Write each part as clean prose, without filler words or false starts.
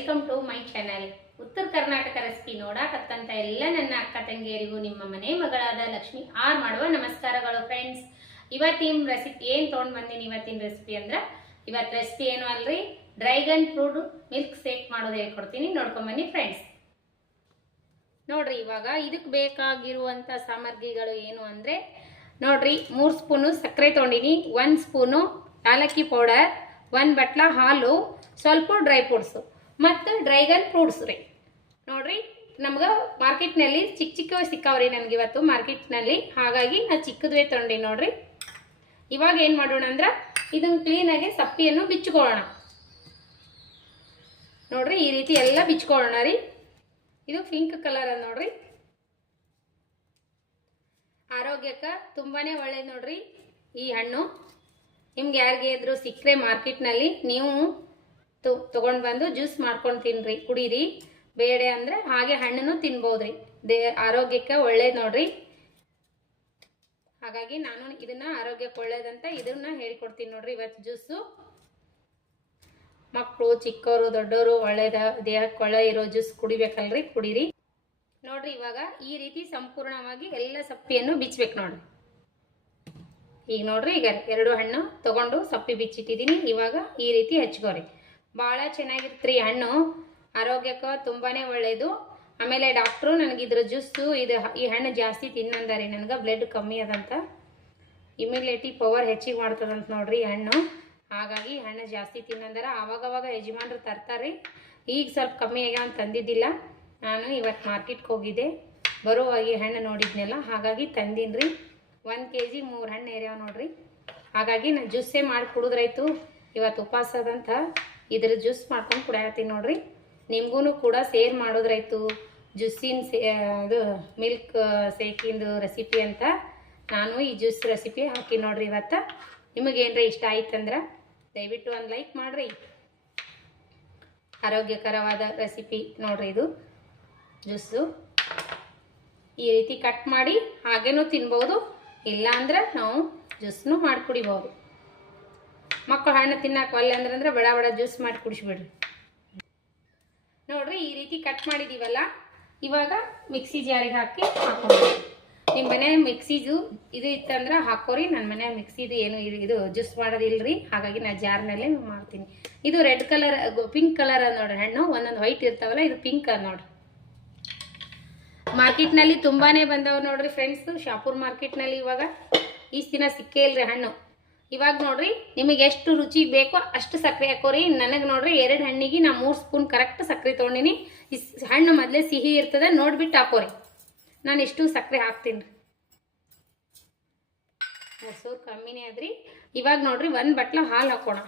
Welcome to my channel. ಉತ್ತರ Karnataka recipe ನೋಡಾಕತ್ತಂತ ಎಲ್ಲ ನನ್ನ ಅಕ್ಕ ತಂಗಿಯರಿಗೂ ನಿಮ್ಮ ಮನೆ ಮಗಳಾದ ಲಕ್ಷ್ಮಿ ಆರ್ ಮಾಡುವ ನಮಸ್ಕಾರಗಳು ಫ್ರೆಂಡ್ಸ್. ಇವತ್ತಿನ ರೆಸಿಪಿ ಏನು ತೊಗೊಂಡು ಬಂದೀನಿ ಇವತ್ತಿನ ರೆಸಿಪಿ ಅಂದ್ರೆ ಇವತ್ತು ರೆಸಿಪಿ ಏನು ಅಲ್ರಿ, ಡ್ರ್ಯಾಗನ್ ಫ್ರೂಟ್ ಮಿಲ್ಕ್ ಶೇಕ್ ಮಾಡೋದು ಹೇಳ್ಕೊಡ್ತೀನಿ, ನೋಡ್ಕೊಂಬನ್ನಿ ಫ್ರೆಂಡ್ಸ್. ನೋಡ್ರಿ, ಇವಾಗ ಇದಕ್ಕೆ ಬೇಕಾಗಿರುವಂಥ ಸಾಮಗ್ರಿಗಳು ಏನು ಅಂದರೆ ನೋಡ್ರಿ, 3 ಸ್ಪೂನು ಸಕ್ಕರೆ ತೊಗೊಂಡಿನಿ, 1 ಸ್ಪೂನು ಏಲಕ್ಕಿ ಪೌಡರ್, 1 ಬಟ್ಲ ಹಾಲು, ಸ್ವಲ್ಪ ಡ್ರೈ ಫ್ರೂಟ್ಸು ಮತ್ತು ಡ್ರ್ಯಾಗನ್ ಫ್ರೂಟ್ಸ್ ರೀ. ನೋಡ್ರಿ, ನಮ್ಗೆ ಮಾರ್ಕೆಟ್ನಲ್ಲಿ ಚಿಕ್ಕ ಚಿಕ್ಕವು ಸಿಕ್ಕಾವ್ರಿ ನನಗೆ ಇವತ್ತು ಮಾರ್ಕೆಟ್ನಲ್ಲಿ, ಹಾಗಾಗಿ ನಾನು ಚಿಕ್ಕದುವೇ ತೊಗೊಂಡಿ. ನೋಡ್ರಿ, ಇವಾಗ ಏನು ಮಾಡೋಣ ಅಂದ್ರೆ ಇದನ್ನು ಕ್ಲೀನಾಗಿ ಸಪ್ಪಿಯನ್ನು ಬಿಚ್ಕೊಳ್ಳೋಣ. ನೋಡ್ರಿ, ಈ ರೀತಿ ಎಲ್ಲ ಬಿಚ್ಕೊಳ್ಳೋಣ ರೀ. ಇದು ಪಿಂಕ್ ಕಲರ್ ಅದ ನೋಡ್ರಿ, ಆರೋಗ್ಯಕ್ಕೆ ತುಂಬಾನೇ ಒಳ್ಳೇದು ನೋಡ್ರಿ ಈ ಹಣ್ಣು. ನಿಮ್ಗೆ ಯಾರಿಗೆ ಇದ್ರು ಸಿಕ್ಕರೆ ಮಾರ್ಕೆಟ್ನಲ್ಲಿ ನೀವು ತೊಗೊಂಡು ಬಂದು ಜ್ಯೂಸ್ ಮಾಡ್ಕೊಂಡು ತಿನ್ರಿ, ಕುಡೀರಿ. ಬೇಡ ಅಂದರೆ ಹಾಗೆ ಹಣ್ಣನ್ನು ತಿನ್ಬೋದ್ರಿ, ಆರೋಗ್ಯಕ್ಕೆ ಒಳ್ಳೇದು ನೋಡ್ರಿ. ಹಾಗಾಗಿ ನಾನು ಇದನ್ನ ಆರೋಗ್ಯಕ್ಕೆ ಒಳ್ಳೇದಂತ ಇದನ್ನ ಹೇಳಿಕೊಡ್ತೀನಿ ನೋಡ್ರಿ. ಇವತ್ತು ಜ್ಯೂಸು ಮಕ್ಕಳು, ಚಿಕ್ಕವರು, ದೊಡ್ಡವರು ಒಳ್ಳೇದ ದೇಹಕ್ಕೆ ಒಳ್ಳೆ ಇರೋ ಜ್ಯೂಸ್ ಕುಡಿಬೇಕಲ್ರಿ, ಕುಡೀರಿ. ನೋಡ್ರಿ, ಇವಾಗ ಈ ರೀತಿ ಸಂಪೂರ್ಣವಾಗಿ ಎಲ್ಲ ಸಪ್ಪಿಯನ್ನು ಬಿಚ್ಚಬೇಕು ನೋಡ್ರಿ. ಈಗ ನೋಡ್ರಿ, ಈಗ 2 ಹಣ್ಣು ತಗೊಂಡು ಸಪ್ಪಿ ಬಿಚ್ಚಿಟ್ಟಿದ್ದೀನಿ. ಇವಾಗ ಈ ರೀತಿ ಹಚ್ಕೋರಿ, ಭಾಳ ಚೆನ್ನಾಗಿರ್ತ್ರಿ ಹಣ್ಣು, ಆರೋಗ್ಯಕ್ಕೆ ತುಂಬಾನೇ ಒಳ್ಳೇದು. ಆಮೇಲೆ ಡಾಕ್ಟ್ರು ನನಗೆ ಇದ್ರ ಜ್ಯೂಸು ಈ ಹಣ್ಣು ಜಾಸ್ತಿ ತಿನ್ನಂದಾರಿ, ನನಗೆ ಬ್ಲಡ್ ಕಮ್ಮಿ ಅದಂತ, ಇಮ್ಯುನಿಟಿ ಪವರ್ ಹೆಚ್ಚಿಗೆ ಮಾಡ್ತದಂತ ನೋಡ್ರಿ ಈ ಹಣ್ಣು. ಹಾಗಾಗಿ ಹಣ್ಣು ಜಾಸ್ತಿ ತಿನ್ನಂದಾರ. ಆವಾಗವಾಗ ಯಜಮಾನ್ರು ತರ್ತಾರೆ, ಈಗ ಸ್ವಲ್ಪ ಕಮ್ಮಿ ಆಗ್ಯಾವ ಅಂತ ತಂದಿದ್ದಿಲ್ಲ. ನಾನು ಇವತ್ತು ಮಾರ್ಕೆಟ್ಗೆ ಹೋಗಿದ್ದೆ, ಬರುವಾಗ ಈ ಹಣ್ಣು ನೋಡಿದ್ನೆಲ್ಲ, ಹಾಗಾಗಿ ತಂದೀನಿ. 1 kg 3 ಹಣ್ಣು ಏರ್ಯಾವ ನೋಡ್ರಿ. ಹಾಗಾಗಿ ನಾನು ಜ್ಯೂಸೇ ಮಾಡಿ ಕುಡಿದ್ರಾಯ್ತು, ಇವತ್ತು ಉಪವಾಸ ಅದಂತ ಇದ್ರ ಜ್ಯೂಸ್ ಮಾಡ್ಕೊಂಡು ಕುಡಿಯತ್ತೀನಿ ನೋಡ್ರಿ. ನಿಮಗೂ ಕೂಡ ಸೇರ್ ಮಾಡೋದ್ರಾಯ್ತು ಜ್ಯೂಸಿನ ಅದು ಮಿಲ್ಕ್ ಶೇಕಿಂದು ರೆಸಿಪಿ ಅಂತ ನಾನು ಈ ಜ್ಯೂಸ್ ರೆಸಿಪಿ ಹಾಕಿ ನೋಡ್ರಿ ಇವತ್ತು. ನಿಮಗೇನ್ರಿ ಇಷ್ಟ ಆಯ್ತಂದ್ರೆ ದಯವಿಟ್ಟು ಒಂದು ಲೈಕ್ ಮಾಡಿರಿ. ಆರೋಗ್ಯಕರವಾದ ರೆಸಿಪಿ ನೋಡ್ರಿ ಇದು ಜ್ಯೂಸು. ಈ ರೀತಿ ಕಟ್ ಮಾಡಿ ಹಾಗೇನೂ ತಿನ್ಬೋದು, ಇಲ್ಲ ಅಂದ್ರೆ ನಾವು ಜ್ಯೂಸ್ನು ಮಾಡಿ ಕುಡಿಬೋದು. ಮಕ್ಕಳು ಹಣ್ಣು ತಿನ್ನಕ್ಕೆ ಒಲ್ಲೆ ಅಂದ್ರೆ ಬಡ ಬಡ ಜ್ಯೂಸ್ ಮಾಡಿ ಕುಡಿಸ್ಬಿಡ್ರಿ. ನೋಡ್ರಿ, ಈ ರೀತಿ ಕಟ್ ಮಾಡಿದೀವಲ್ಲ, ಇವಾಗ ಮಿಕ್ಸಿ ಜಾರಿಗೆ ಹಾಕಿ ಹಾಕೊಂಡು, ನಿಮ್ಮ ಮನೆ ಮಿಕ್ಸಿದು ಇದು ಇತ್ತಂದ್ರೆ ಹಾಕೋರಿ. ನನ್ನ ಮನೆ ಮಿಕ್ಸಿದು ಏನು ಇದು ಜ್ಯೂಸ್ ಮಾಡೋದಿಲ್ರಿ, ಹಾಗಾಗಿ ನಾನು ಜಾರ್ನಲ್ಲೇ ಮಾಡ್ತೀನಿ. ಇದು ರೆಡ್ ಕಲರ್, ಪಿಂಕ್ ಕಲರ್ ಅದ ನೋಡ್ರಿ ಹಣ್ಣು, ಒಂದೊಂದು ವೈಟ್ ಇರ್ತಾವಲ್ಲ, ಇದು ಪಿಂಕ್ ಅದ ನೋಡ್ರಿ. ಮಾರ್ಕೆಟ್ನಲ್ಲಿ ತುಂಬಾನೇ ಬಂದವ ನೋಡ್ರಿ ಫ್ರೆಂಡ್ಸ್, ಶಾಪುರ್ ಮಾರ್ಕೆಟ್ನಲ್ಲಿ ಇವಾಗ ಇಷ್ಟು ದಿನ ಸಿಕ್ಕೇ ಇಲ್ರಿ ಹಣ್ಣು. ಇವಾಗ ನೋಡ್ರಿ, ನಿಮಗೆ ಎಷ್ಟು ರುಚಿ ಬೇಕೋ ಅಷ್ಟು ಸಕ್ಕರೆ ಹಾಕೋರಿ. ನನಗೆ ನೋಡ್ರಿ 2 ಹಣ್ಣಿಗೆ ನಾ 3 ಸ್ಪೂನ್ ಕರೆಕ್ಟ್ ಸಕ್ಕರೆ ತೊಗೊಂಡಿನಿ. ಹಣ್ಣು ಮೊದಲೇ ಸಿಹಿ ಇರ್ತದೆ, ನೋಡ್ಬಿಟ್ಟು ಹಾಕೋರಿ. ನಾನು ಇಷ್ಟು ಸಕ್ಕರೆ ಹಾಕ್ತೀನಿ, ಮೊಸರು ಕಮ್ಮಿನೇ ಅದ್ರಿ. ಇವಾಗ ನೋಡ್ರಿ 1 ಬಟ್ಲ ಹಾಲು ಹಾಕೋಣ,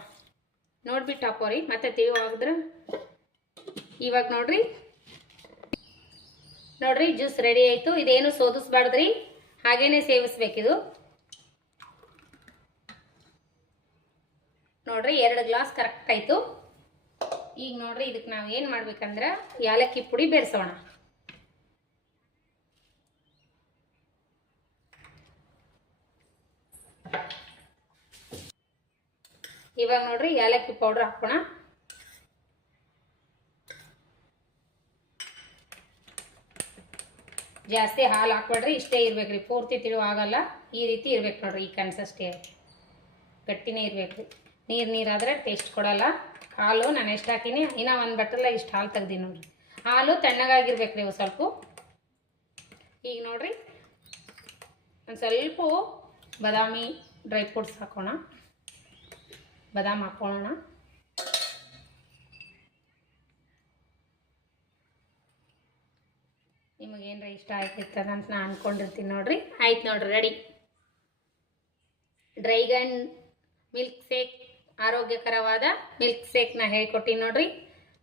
ನೋಡ್ಬಿಟ್ಟು ಹಾಕೋರಿ, ಮತ್ತೆ ತಿಳಿವಾದ್ರೆ. ಇವಾಗ ನೋಡ್ರಿ ಜ್ಯೂಸ್ ರೆಡಿ ಆಯಿತು. ಇದೇನು ಸೋದಿಸ್ಬಾರ್ದ್ರಿ, ಹಾಗೇನೆ ಸೇವಿಸ್ಬೇಕಿದು. ನೋಡ್ರಿ 2 ಗ್ಲಾಸ್ ಕರೆಕ್ಟ್ ಆಯಿತು. ಈಗ ನೋಡ್ರಿ, ಇದಕ್ಕೆ ನಾವು ಏನು ಮಾಡ್ಬೇಕಂದ್ರೆ ಏಲಕ್ಕಿ ಪುಡಿ ಬೆರೆಸೋಣ. ಇವಾಗ ನೋಡ್ರಿ ಏಲಕ್ಕಿ ಪೌಡರ್ ಹಾಕೋಣ. ಜಾಸ್ತಿ ಹಾಲು ಹಾಕ್ಬೇಡ್ರಿ, ಇಷ್ಟೇ ಇರ್ಬೇಕ್ರಿ, ಪೂರ್ತಿ ತಿಳುವ ಆಗಲ್ಲ. ಈ ರೀತಿ ಇರ್ಬೇಕು ನೋಡ್ರಿ, ಈ ಕನ್ಸಿಸ್ಟೇ ಗಟ್ಟಿನೇ ಇರ್ಬೇಕ್ರಿ. ನೀರಾದ್ರೆ ಟೇಸ್ಟ್ ಕೊಡಲ್ಲ. ಹಾಲು ನಾನು ಎಷ್ಟು ಹಾಕಿನಿ, ಇನ್ನೂ 1 ಬಟ್ಟಲ ಇಷ್ಟು ಹಾಲು ತೆಗ್ದೀನಿ ನೋಡ್ರಿ. ಹಾಲು ತಣ್ಣಗಾಗಿರ್ಬೇಕ್ರಿ ಇವು ಸ್ವಲ್ಪ. ಈಗ ನೋಡ್ರಿ ಒಂದು ಸ್ವಲ್ಪ ಬಾದಾಮಿ ಡ್ರೈ ಫ್ರೂಟ್ಸ್ ಹಾಕೋಣ, ಬಾದಾಮ್ ಹಾಕೊಳ್ಳೋಣ. ನಿಮಗೇನ್ರ ಇಷ್ಟ ಆಯ್ತಿರ್ತದ ಅಂತ ನಾನು ಅಂದ್ಕೊಂಡಿರ್ತೀನಿ ನೋಡ್ರಿ. ಆಯ್ತು ನೋಡ್ರಿ, ರೆಡಿ ಡ್ರ್ಯಾಗನ್ ಮಿಲ್ಕ್ ಶೇಕ್, ಆರೋಗ್ಯಕರವಾದ ಮಿಲ್ಕ್ ಶೇಕ್ ನಾ ಹೇಳ್ಕೊಟ್ಟಿನಿ ನೋಡ್ರಿ.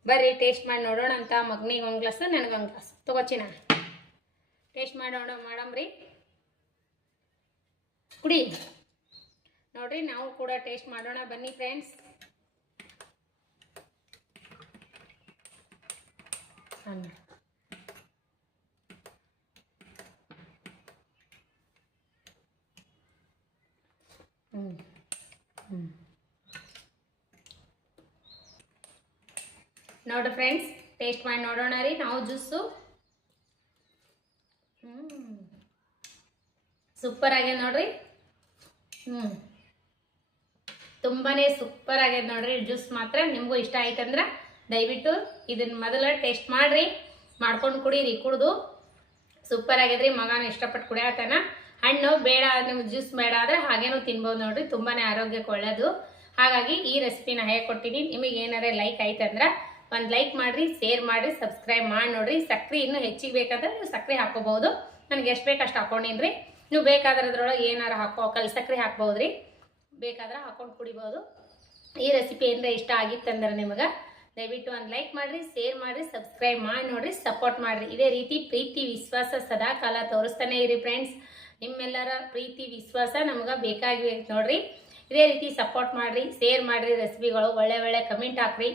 ಬರ್ರಿ ಟೇಸ್ಟ್ ಮಾಡಿ ನೋಡೋಣ ಅಂತ. ಮಗನಿಗೆ 1 ಗ್ಲಾಸ್, ನನಗೆ 1 ಗ್ಲಾಸ್ ತಗೋಚಿನ ಟೇಸ್ಟ್ ಮಾಡಮ್ರಿ, ಕುಡಿ ನೋಡ್ರಿ. ನಾವು ಕೂಡ ಟೇಸ್ಟ್ ಮಾಡೋಣ, ಬನ್ನಿ ಫ್ರೆಂಡ್ಸ್. ನೋಡ್ರಿ ಫ್ರೆಂಡ್ಸ್, ಟೇಸ್ಟ್ ಮಾಡಿ ನೋಡೋಣ ರೀ ನಾವು ಜ್ಯೂಸು. ಸೂಪರ್ ಆಗ್ಯದ ನೋಡ್ರಿ. ತುಂಬಾ ಸೂಪರ್ ಆಗ್ಯದ ನೋಡ್ರಿ ಜ್ಯೂಸ್ ಮಾತ್ರ. ನಿಮಗೂ ಇಷ್ಟ ಆಯ್ತಂದ್ರೆ ದಯವಿಟ್ಟು ಇದನ್ನ ಮೊದಲ ಟೇಸ್ಟ್ ಮಾಡಿರಿ, ಮಾಡ್ಕೊಂಡು ಕುಡೀರಿ. ಕುಡಿದು ಸೂಪರ್ ಆಗ್ಯದ್ರಿ. ಮಗನ ಇಷ್ಟಪಟ್ಟು ಕುಡಿಯತ್ತಾನ. ಹಣ್ಣು ಬೇಡ, ನಿಮ್ಗೆ ಜ್ಯೂಸ್ ಬೇಡ ಆದರೆ ಹಾಗೇನೂ ತಿನ್ಬೋದು ನೋಡ್ರಿ. ತುಂಬಾ ಆರೋಗ್ಯಕ್ಕೆ ಒಳ್ಳೆಯದು. ಹಾಗಾಗಿ ಈ ರೆಸಿಪಿನ ಹೇಳ್ಕೊಟ್ಟಿನಿ. ನಿಮಗೆ ಏನಾರ ಲೈಕ್ ಆಯ್ತಂದ್ರೆ ಒಂದು ಲೈಕ್ ಮಾಡಿರಿ, ಶೇರ್ ಮಾಡಿರಿ, ಸಬ್ಸ್ಕ್ರೈಬ್ ಮಾಡಿ ನೋಡಿರಿ. ಸಕ್ಕರೆ ಇನ್ನೂ ಹೆಚ್ಚಿಗೆ ಬೇಕಾದ್ರೆ ನೀವು ಸಕ್ಕರೆ ಹಾಕೋಬಹುದು. ನನಗೆ ಎಷ್ಟು ಬೇಕು ಅಷ್ಟು ಹಾಕೊಂಡಿನಿ ರೀ. ನೀವು ಬೇಕಾದ್ರೆ ಅದ್ರೊಳಗೆ ಏನಾರು ಕಲ್ ಸಕ್ಕರೆ ಹಾಕ್ಬೋದು ರೀ. ಬೇಕಾದ್ರೆ ಹಾಕೊಂಡು ಕುಡಿಬೋದು. ಈ ರೆಸಿಪಿ ಏನಾರ ಇಷ್ಟ ಆಗಿತ್ತಂದ್ರೆ ನಿಮಗೆ ದಯವಿಟ್ಟು ಒಂದು ಲೈಕ್ ಮಾಡಿರಿ, ಶೇರ್ ಮಾಡಿರಿ, ಸಬ್ಸ್ಕ್ರೈಬ್ ಮಾಡಿ ನೋಡಿರಿ, ಸಪೋರ್ಟ್ ಮಾಡಿರಿ. ಇದೇ ರೀತಿ ಪ್ರೀತಿ ವಿಶ್ವಾಸ ಸದಾ ಕಾಲ ತೋರಿಸ್ತಾನೆ ಇರಿ ಫ್ರೆಂಡ್ಸ್. ನಿಮ್ಮೆಲ್ಲರ ಪ್ರೀತಿ ವಿಶ್ವಾಸ ನಮ್ಗೆ ಬೇಕಾಗಿ ನೋಡ್ರಿ. ಇದೇ ರೀತಿ ಸಪೋರ್ಟ್ ಮಾಡಿರಿ, ಶೇರ್ ಮಾಡಿರಿ. ರೆಸಿಪಿಗಳು ಒಳ್ಳೆ ಕಮೆಂಟ್ ಹಾಕ್ರಿ.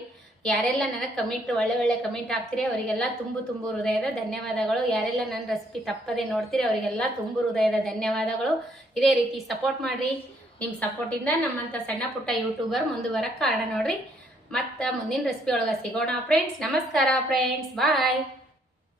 ಯಾರೆಲ್ಲ ನನಗೆ ಒಳ್ಳೆ ಕಮೆಂಟ್ ಹಾಕ್ತೀರಿ ಅವರಿಗೆಲ್ಲ ತುಂಬು ಹೃದಯದ ಧನ್ಯವಾದಗಳು. ಯಾರೆಲ್ಲ ನನ್ನ ರೆಸಿಪಿ ತಪ್ಪದೆ ನೋಡ್ತೀರಿ ಅವರಿಗೆಲ್ಲ ತುಂಬು ಹೃದಯದ ಧನ್ಯವಾದಗಳು. ಇದೇ ರೀತಿ ಸಪೋರ್ಟ್ ಮಾಡಿರಿ. ನಿಮ್ಮ ಸಪೋರ್ಟಿಂದ ನಮ್ಮಂಥ ಸಣ್ಣ ಪುಟ್ಟ ಯೂಟ್ಯೂಬರ್ ಮುಂದುವರಕ್ಕೆ ಕಾರಣ ನೋಡ್ರಿ. ಮತ್ತು ಮುಂದಿನ ರೆಸಿಪಿ ಒಳಗೆ ಸಿಗೋಣ ಫ್ರೆಂಡ್ಸ್. ನಮಸ್ಕಾರ ಫ್ರೆಂಡ್ಸ್, ಬಾಯ್.